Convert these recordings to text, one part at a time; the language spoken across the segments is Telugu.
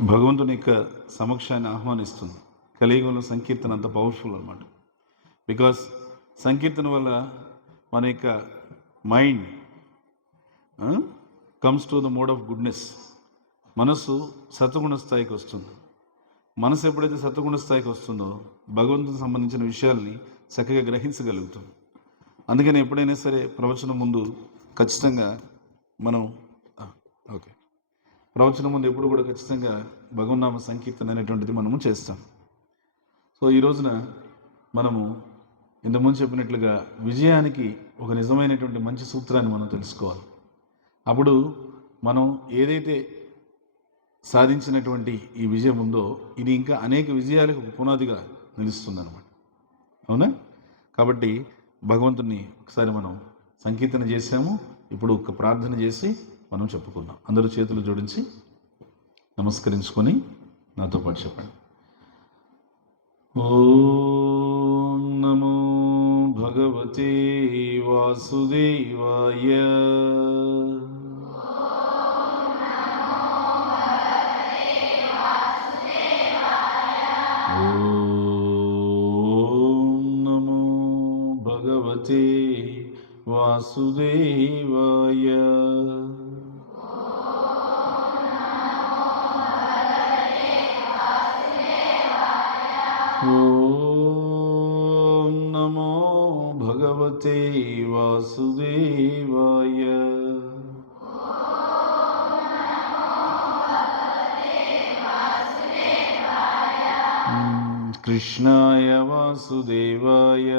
భగవంతుని యొక్క సమక్షాన్ని ఆహ్వానిస్తుంది. కలియుగంలో సంకీర్తన అంత పవర్ఫుల్ అనమాట బికాస్ సంకీర్తన వల్ల మన యొక్క mind comes to the mode of goodness మనస్సు సత్వగుణ స్థాయికి వస్తుంది. మనసు ఎప్పుడైతే సత్వగుణ స్థాయికి వస్తుందో భగవంతునికి సంబంధించిన విషయాల్ని చక్కగా గ్రహించగలుగుతాం. అందుకని ఎప్పుడైనా సరే ప్రవచనం ముందు ఖచ్చితంగా మనం ఓకే. ప్రవచనం ముందు ఎప్పుడు కూడా ఖచ్చితంగా భగవన్నామ సంకీర్తన అనేటువంటిది మనము చేస్తాం. సో ఈ రోజున మనము ఇంతకుముందు చెప్పినట్లుగా విజయానికి ఒక నిజమైనటువంటి మంచి సూత్రాన్ని మనం తెలుసుకోవాలి. అప్పుడు మనం ఏదైతే సాధించినటువంటి ఈ విజయం ఉందో ఇది ఇంకా అనేక విజయాలకు ఒక పునాదిగా నిలుస్తుందన్నమాట. అవునా? కాబట్టి భగవంతుని ఒకసారి మనం సంకీర్తన చేసాము ఇప్పుడు ఒక ప్రార్థన చేసి మనం చెప్పుకున్నాం. అందరూ చేతులు జోడించి నమస్కరించుకొని నాతో పాటు చెప్పండి. ఓం నమో భగవతే వాసుదేవాయ. ఓం ॐ नमो भगवते वासुदेवाय। कृष्णाय वासुदेवाय।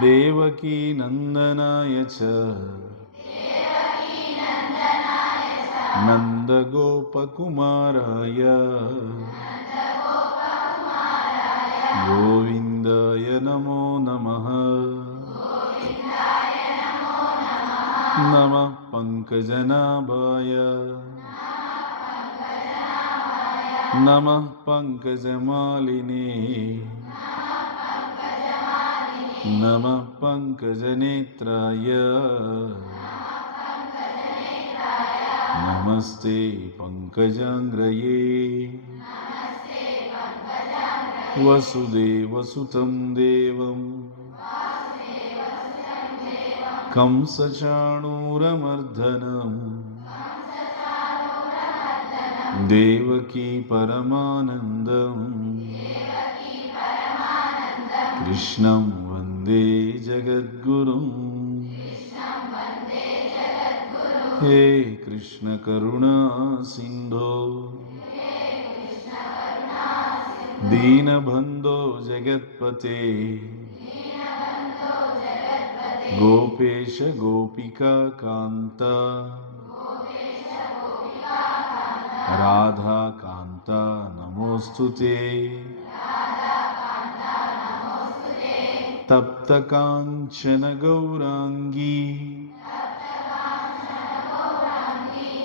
देवकीनन्दनाय च। നന്ദഗോപകുമാരായ ഗോവിന്ദായ നമോ നമ നമ പങ്കജനാഭായ നമ പങ്കജമാലിനേ നമ പങ്കജനേത്രായ नमस्ते पङ्कजाङ्ग्रये वसुदेवसुतं देवं। कंसचाणूरमर्दनम् देवकी परमानन्दम् कृष्णं वंदे जगद्गुरुम्। हे कृष्ण करुणा सिंधो। दीनबन्धो जगत्पते। गोपेश गोपिका कांता राधा कांता नमोस्तुते तप्त कांचन गौरांगी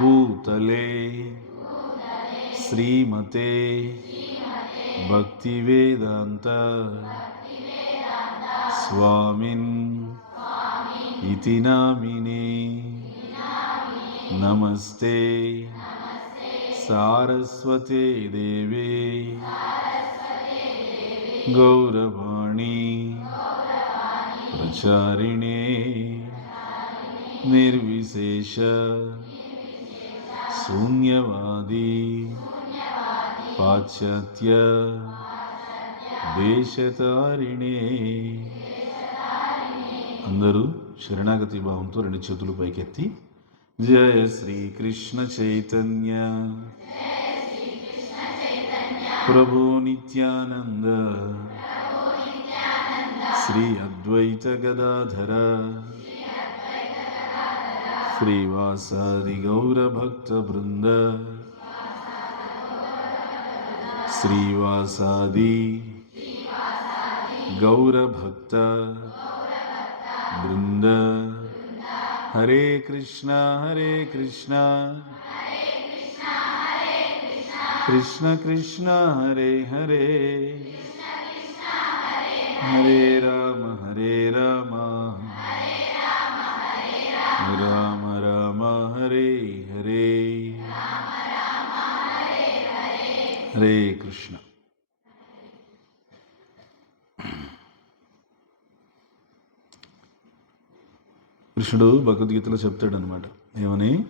भूतले श्रीमते भक्तिवेदान्त स्वामिन् इति नामिने। नमस्ते। सारस्वते देवे। गौरवाणी। प्रचारिणे। निर्विशेष। శూన్యవాది. పాశ్చాత్య దేశతారిణే అందరూ శరణాగతి భావంతో రెండు చేతులు పైకెత్తి జయ శ్రీకృష్ణ చైతన్య. ప్రభు నిత్యానంద. శ్రీ అద్వైత గదాధర. श्रीवासादि गौरभक्तवृन्द श्रीवासादि गौरभक्त। वृन्द। हरे कृष्णा हरे कृष्णा। कृष्ण कृष्ण, हरे हरे। हरे राम हरे राम राम। హరే కృష్ణ. కృష్ణుడు భగవద్గీతలో చెప్తాడనమాట ఏమని?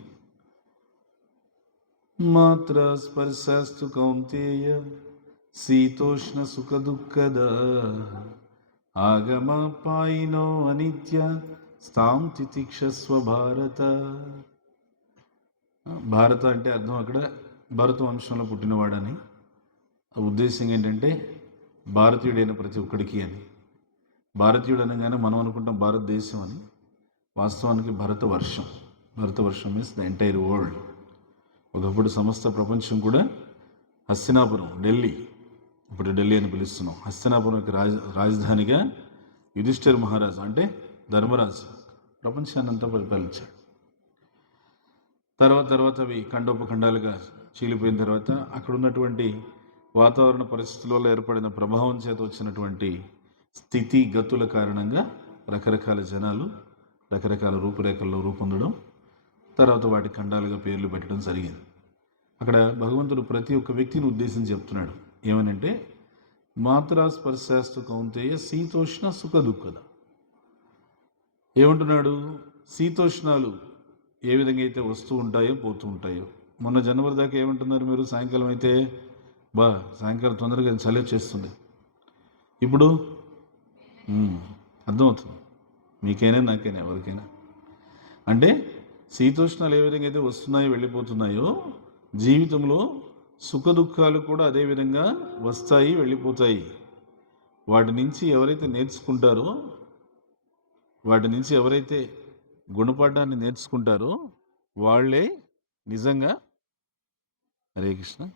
మాత్ర స్పర్శస్తు కౌంతేయ శీతోష్ణ సుఖ దుఃఖద ఆగమ పాయినో అనిత్య స్థాం తితిక్షస్వ భారత. భారత అంటే అర్థం అక్కడ భరత వంశంలో పుట్టినవాడని. ఉద్దేశం ఏంటంటే భారతీయుడైన ప్రతి ఒక్కడికి అని భారతీయుడు అనగానే మనం అనుకుంటాం భారతదేశం అని. వాస్తవానికి భరత వర్షం భరత వర్షం మీన్స్ ద ఎంటైర్ వరల్డ్ ఒకప్పుడు సమస్త ప్రపంచం కూడా హస్తినాపురం ఢిల్లీ ఇప్పుడు ఢిల్లీ అని పిలుస్తున్నాం. హస్తినాపురం యొక్క రాజ రాజధానిగా యుధిష్ఠిర్ మహారాజు అంటే ధర్మరాజు ప్రపంచాన్ని అంతా పరిపాలించాడు. తర్వాత తర్వాత అవి ఖండోపఖండాలుగా చీలిపోయిన తర్వాత అక్కడ ఉన్నటువంటి వాతావరణ పరిస్థితుల వల్ల ఏర్పడిన ప్రభావం చేత వచ్చినటువంటి స్థితి గతుల కారణంగా రకరకాల జనాలు రకరకాల రూపురేఖల్లో రూపొందడం తర్వాత వాటి ఖండాలుగా పేర్లు పెట్టడం జరిగింది. అక్కడ భగవంతుడు ప్రతి ఒక్క వ్యక్తిని ఉద్దేశించి చెప్తున్నాడు. ఏమనంటే మాత్రా స్పర్శాస్తు కౌంతేయ శీతోష్ణ సుఖ దుఃఖద. ఏమంటున్నాడు? శీతోష్ణాలు ఏ విధంగా అయితే వస్తూ ఉంటాయో పోతూ ఉంటాయో. మొన్న జనవరి దాకా ఏమంటున్నారు మీరు? సాయంకాలం అయితే బా సాయంకాలం తొందరగా సెలెక్ట్ చేస్తుంది. ఇప్పుడు? అర్థమవుతుంది. మీకైనా నాకైనా ఎవరికైనా. అంటే శీతోష్ణాలు ఏ విధంగా అయితే వస్తున్నాయో వెళ్ళిపోతున్నాయో జీవితంలో సుఖ దుఃఖాలు కూడా అదే విధంగా వస్తాయి వెళ్ళిపోతాయి. వాటి నుంచి ఎవరైతే నేర్చుకుంటారో వాటి నుంచి ఎవరైతే గుణపాఠాన్ని నేర్చుకుంటారో వాళ్ళే నిజంగా హరే కృష్ణ.